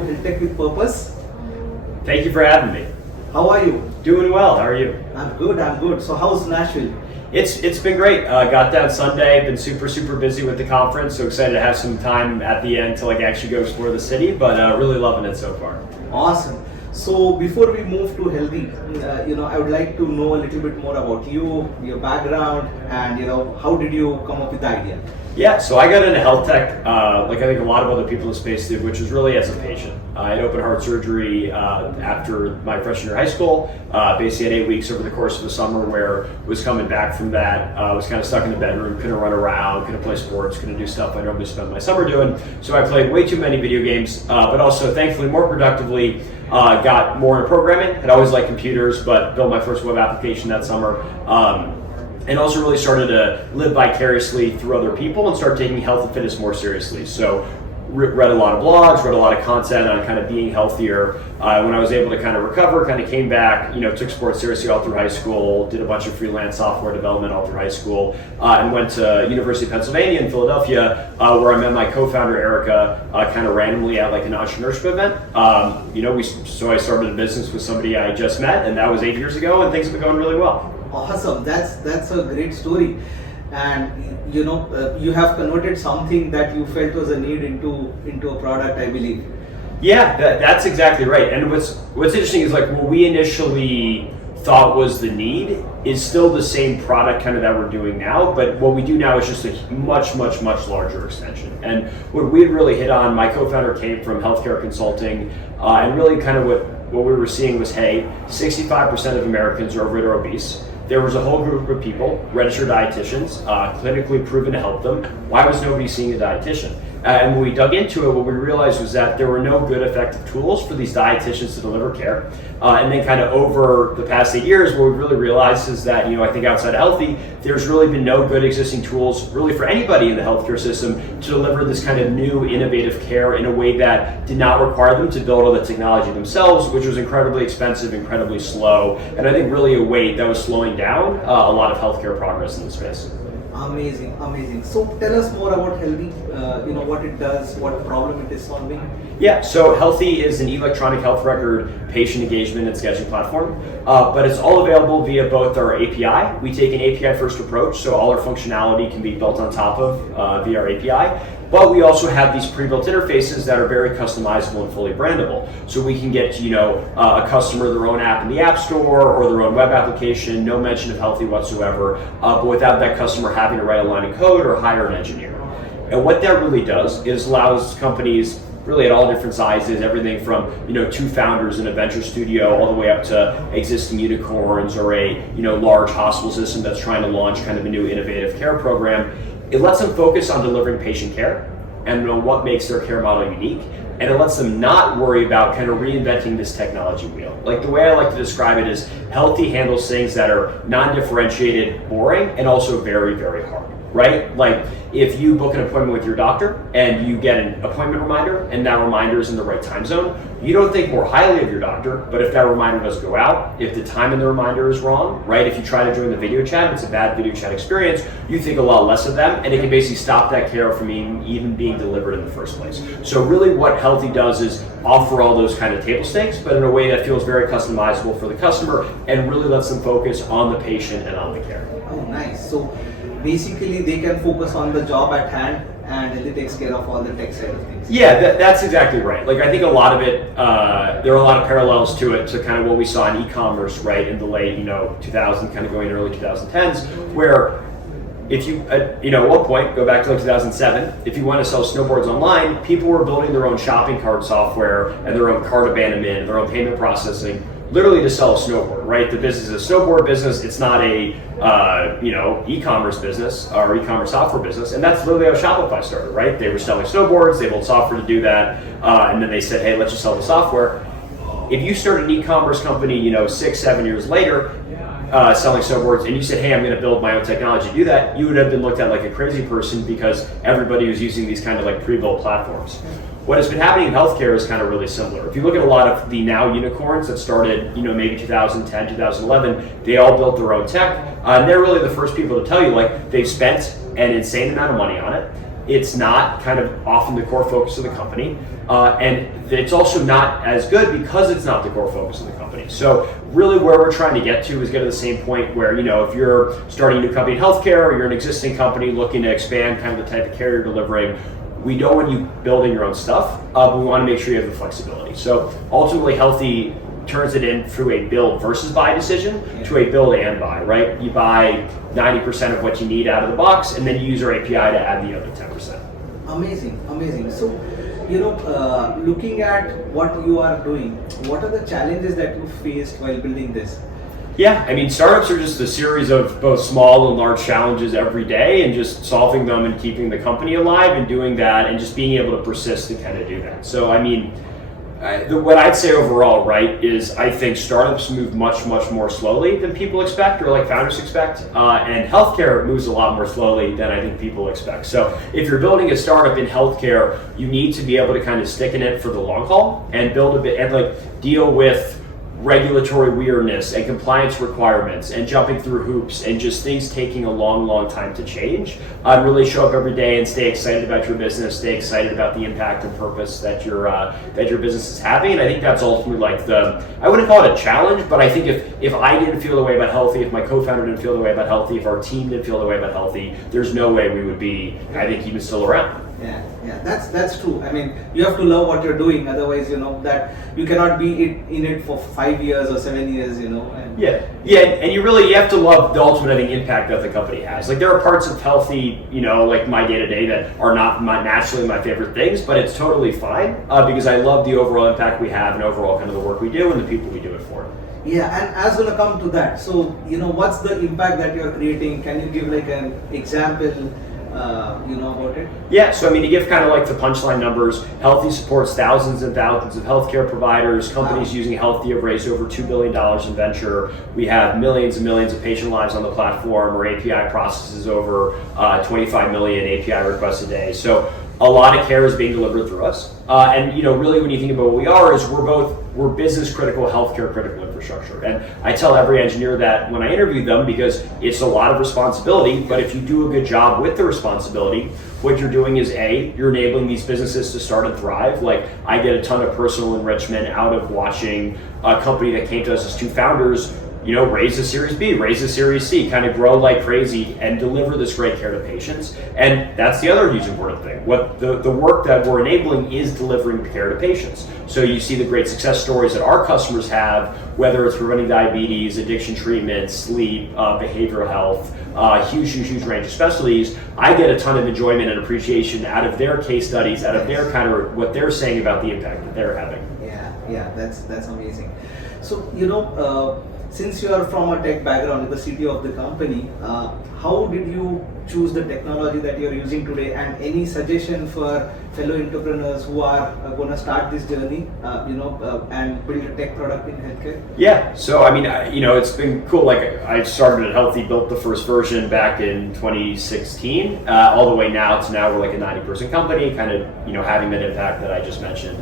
Health Tech with Purpose. Thank you for having me. How are you? Doing well. How are you? I'm good. So how's Nashville? It's been great. Got down Sunday. Been super busy with the conference. So excited to have some time at the end to actually go explore the city. But really loving it so far. Awesome. So before we move to Healthy, I would like to know a little bit more about you, your background, and how did you come up with the idea? Yeah, so I got into health tech, like I think a lot of other people in the space did, which was really as a patient. I had open heart surgery after my freshman year of high school. Basically had 8 weeks over the course of the summer where I was coming back from that. Was kind of stuck in the bedroom, couldn't run around, couldn't play sports, couldn't do stuff I normally spend my summer doing. So I played way too many video games, but also thankfully more productively. Got more into programming. Had always liked computers, but built my first web application that summer. And also really started to live vicariously through other people and start taking health and fitness more seriously. So read a lot of blogs, read a lot of content on kind of being healthier. When I was able to kind of recover, kind of came back, took sports seriously all through high school, did a bunch of freelance software development all through high school, and went to University of Pennsylvania in Philadelphia, where I met my co-founder Erica, kind of randomly at like an entrepreneurship event. So I started a business with somebody I just met, and that was 8 years ago, and things have been going really well. Awesome. That's a great story. And you have converted something that you felt was a need into a product, I believe. Yeah, that's exactly right. And what's interesting is what we initially thought was the need is still the same product kind of that we're doing now, but what we do now is just a much larger extension. And what we had really hit on, my co-founder came from healthcare consulting, and really kind of what we were seeing was, hey, 65% of Americans are overweight or obese. There was a whole group of people, registered dietitians, clinically proven to help them. Why was nobody seeing a dietitian? And when we dug into it, what we realized was that there were no good effective tools for these dietitians to deliver care. And then kind of over the past 8 years, what we really realized is that, I think outside of Healthie, there's really been no good existing tools really for anybody in the healthcare system to deliver this kind of new innovative care in a way that did not require them to build all the technology themselves, which was incredibly expensive, incredibly slow, and I think really a weight that was slowing down a lot of healthcare progress in the space. Amazing. So tell us more about Healthy, what it does, what problem it is solving. Yeah, so Healthie is an electronic health record patient engagement and scheduling platform, but it's all available via both our API. We take an API first approach, so all our functionality can be built on top of via our API. But we also have these pre-built interfaces that are very customizable and fully brandable. So we can get a customer their own app in the App Store or their own web application, no mention of Healthie whatsoever, but without that customer having to write a line of code or hire an engineer. And what that really does is allows companies really at all different sizes, everything from 2 founders in a venture studio all the way up to existing unicorns or a large hospital system that's trying to launch kind of a new innovative care program. It lets them focus on delivering patient care and on what makes their care model unique, and it lets them not worry about kind of reinventing this technology wheel. Like the way I like to describe it is Healthie handles things that are non-differentiated, boring, and also very hard, right? Like if you book an appointment with your doctor and you get an appointment reminder and that reminder is in the right time zone, you don't think more highly of your doctor, but if that reminder doesn't go out, if the time in the reminder is wrong, right? If you try to join the video chat, it's a bad video chat experience, you think a lot less of them, and it can basically stop that care from even being delivered in the first place. So really what Healthie does is offer all those kind of table stakes, but in a way that feels very customizable for the customer and really lets them focus on the patient and on the care. Oh, nice. So basically they can focus on the job at hand and it takes care of all the tech side of things. Yeah, that's exactly right. I think a lot of it, there are a lot of parallels to it, to kind of what we saw in e-commerce, right, in the late 2000, kind of going into early 2010s, where if you, at one point, go back to 2007, if you want to sell snowboards online, people were building their own shopping cart software and their own cart abandonment and their own payment processing, literally to sell a snowboard, right? The business is a snowboard business. It's not a e-commerce business or e-commerce software business, and that's literally how Shopify started, right? They were selling snowboards, they built software to do that, and then they said, hey, let's just sell the software. If you started an e-commerce company, 6-7 years later, selling snowboards, and you said, hey, I'm going to build my own technology to do that, you would have been looked at like a crazy person because everybody was using these kind of pre-built platforms. What has been happening in healthcare is kind of really similar. If you look at a lot of the now unicorns that started, maybe 2010, 2011, they all built their own tech, and they're really the first people to tell you, they've spent an insane amount of money on it. It's not kind of often the core focus of the company. And it's also not as good because it's not the core focus of the company. So really where we're trying to get to is get to the same point where, if you're starting a new company in healthcare or you're an existing company looking to expand kind of the type of care you're delivering, we don't want you building your own stuff, but we want to make sure you have the flexibility. So ultimately Healthie turns it in through a build versus buy decision to a build and buy, right? You buy 90% of what you need out of the box and then you use our API to add the other 10%. Amazing. So, looking at what you are doing, what are the challenges that you faced while building this? Yeah, I mean, startups are just a series of both small and large challenges every day, and just solving them and keeping the company alive and doing that and just being able to persist and kind of do that. So, I mean, what I'd say overall, right, is I think startups move much more slowly than people expect or like founders expect, and healthcare moves a lot more slowly than I think people expect. So if you're building a startup in healthcare, you need to be able to kind of stick in it for the long haul and build a bit and like deal with regulatory weirdness and compliance requirements and jumping through hoops and just things taking a long time to change. Really show up every day and stay excited about your business, stay excited about the impact and purpose that your business is having. And I think that's ultimately like I wouldn't call it a challenge, but I think if I didn't feel the way about Healthie, if my co-founder didn't feel the way about Healthie, if our team didn't feel the way about Healthie, there's no way we would be, I think, even still around. Yeah, that's true. I mean, you have to love what you're doing, otherwise, that you cannot be in it for 5 years or 7 years, And and you have to love the ultimate, I think, impact that the company has. Like there are parts of Healthie, like my day to day that are not naturally my favorite things, but it's totally fine because I love the overall impact we have and overall kind of the work we do and the people we do it for. Yeah, and as we'll come to that, so what's the impact that you're creating? Can you give like an example? About it? Yeah, so I mean, to give kind of like the punchline numbers, Healthie supports thousands and thousands of healthcare providers. Companies using Healthie have raised over $2 billion in venture. We have millions and millions of patient lives on the platform. Our API processes over 25 million API requests a day. So a lot of care is being delivered through us. And really when you think about what we are is we're business critical, healthcare critical infrastructure. And I tell every engineer that when I interview them because it's a lot of responsibility, but if you do a good job with the responsibility, what you're doing is you're enabling these businesses to start and thrive. Like I get a ton of personal enrichment out of watching a company that came to us as two founders raise a Series B, raise a Series C, kind of grow like crazy and deliver this great care to patients. And that's the other huge important thing. What the work that we're enabling is delivering care to patients. So you see the great success stories that our customers have, whether it's preventing diabetes, addiction treatment, sleep, behavioral health, huge range of specialties. I get a ton of enjoyment and appreciation out of their case studies, out of their kind of what they're saying about the impact that they're having. Yeah, that's amazing. So, since you are from a tech background, the CTO of the company, how did you choose the technology that you're using today, and any suggestion for fellow entrepreneurs who are going to start this journey, and build a tech product in healthcare? Yeah, so I mean, it's been cool. Like I started at Healthie, built the first version back in 2016, all the way now to now we're like a 90-person company, kind of having that impact that I just mentioned.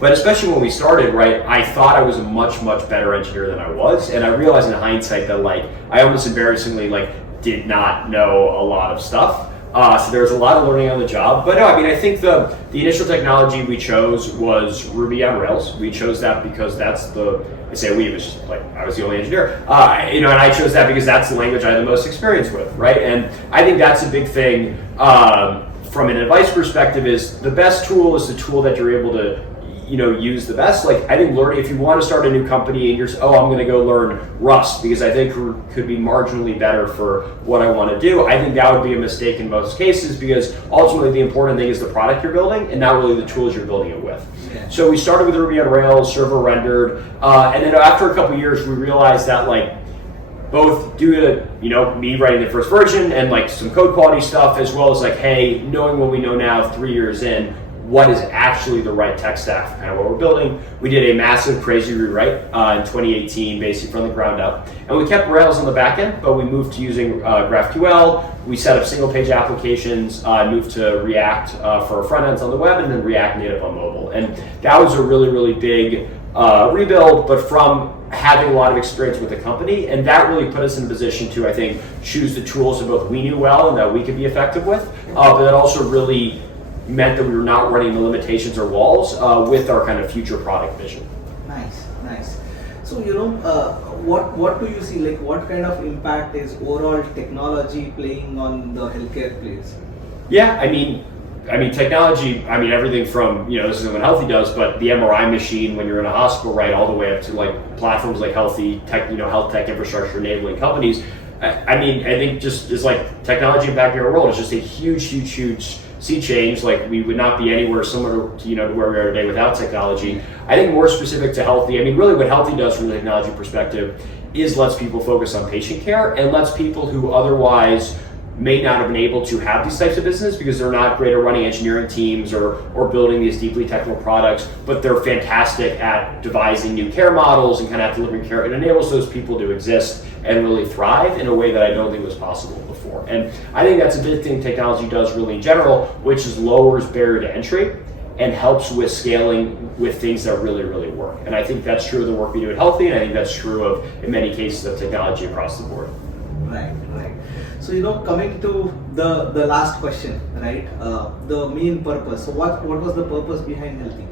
But especially when we started, right, I thought I was a much better engineer than I was, and I realized in hindsight that like I almost embarrassingly like did not know a lot of stuff. So there was a lot of learning on the job. But no, I mean, I think the initial technology we chose was Ruby on Rails. We chose that because that's I say we, it was just like I was the only engineer. And I chose that because that's the language I had the most experience with, right? And I think that's a big thing from an advice perspective is the best tool is the tool that you're able to use the best. Like I think learning, if you want to start a new company and I'm going to go learn Rust because I think could be marginally better for what I want to do, I think that would be a mistake in most cases because ultimately the important thing is the product you're building and not really the tools you're building it with. Yeah. So we started with Ruby on Rails, server rendered, and then after a couple of years we realized that like both due to me writing the first version and like some code quality stuff as well as like hey, knowing what we know now 3 years in, what is actually the right tech stack for kind of what we're building. We did a massive crazy rewrite in 2018, basically from the ground up. And we kept Rails on the back end, but we moved to using GraphQL. We set up single page applications, moved to React for our front ends on the web, and then React Native on mobile. And that was a really big rebuild, but from having a lot of experience with the company, and that really put us in a position to, I think, choose the tools that both we knew well and that we could be effective with, but that also really meant that we were not running the limitations or walls with our kind of future product vision. Nice. So what do you see, like what kind of impact is overall technology playing on the healthcare place? Yeah, I mean technology, everything from, this is what Healthie does, but the MRI machine when you're in a hospital, right, all the way up to like platforms like Healthie, health tech infrastructure enabling companies. I think just like technology impacting our world is just a huge sea change. Like we would not be anywhere similar to where we are today without technology. I think more specific to Healthie, really what Healthie does from a technology perspective is lets people focus on patient care and lets people who otherwise may not have been able to have these types of business because they're not great at running engineering teams or building these deeply technical products, but they're fantastic at devising new care models and kind of delivering care. It enables those people to exist and really thrive in a way that I don't think was possible before. And I think that's a big thing technology does really in general, which is lowers barrier to entry and helps with scaling with things that really work. And I think that's true of the work we do at Healthie, and I think that's true of, in many cases, of technology across the board. Right. So coming to the last question, right? The main purpose. So what was the purpose behind Healthie,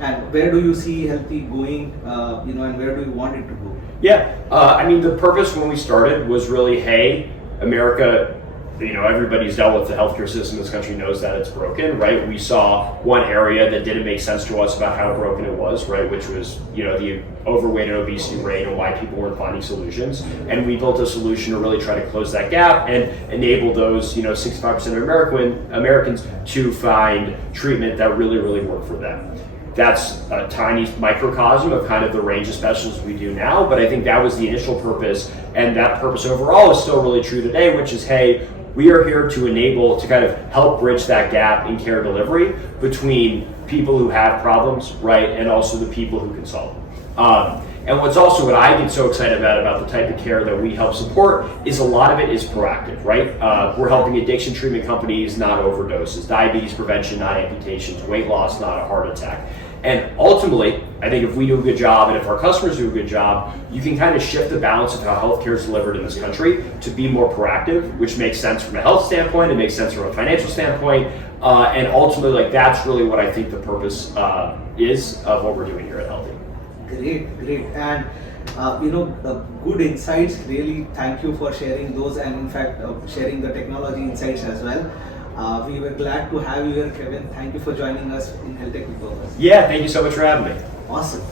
and where do you see Healthie going? And where do you want it to go? Yeah, the purpose when we started was really, hey, America. Everybody's dealt with the healthcare system in this country, knows that it's broken, right? We saw one area that didn't make sense to us about how broken it was, right? Which was, the overweight and obesity rate and why people weren't finding solutions. And we built a solution to really try to close that gap and enable those, 65% of Americans to find treatment that really worked for them. That's a tiny microcosm of kind of the range of specialties we do now, but I think that was the initial purpose, and that purpose overall is still really true today, which is, hey, we are here to kind of help bridge that gap in care delivery between people who have problems, right, and also the people who can solve them. And what I get so excited about the type of care that we help support is a lot of it is proactive, right? We're helping addiction treatment companies, not overdoses, diabetes prevention, not amputations, weight loss, not a heart attack. And ultimately, I think if we do a good job and if our customers do a good job, you can kind of shift the balance of how healthcare is delivered in this country to be more proactive, which makes sense from a health standpoint, it makes sense from a financial standpoint, and ultimately, that's really what I think the purpose is of what we're doing here at Healthie. Great, and good insights. Really, thank you for sharing those, and in fact, sharing the technology insights as well. We were glad to have you here, Cavan. Thank you for joining us in Health Tech with Purpose. Yeah, thank you so much for having me. Awesome.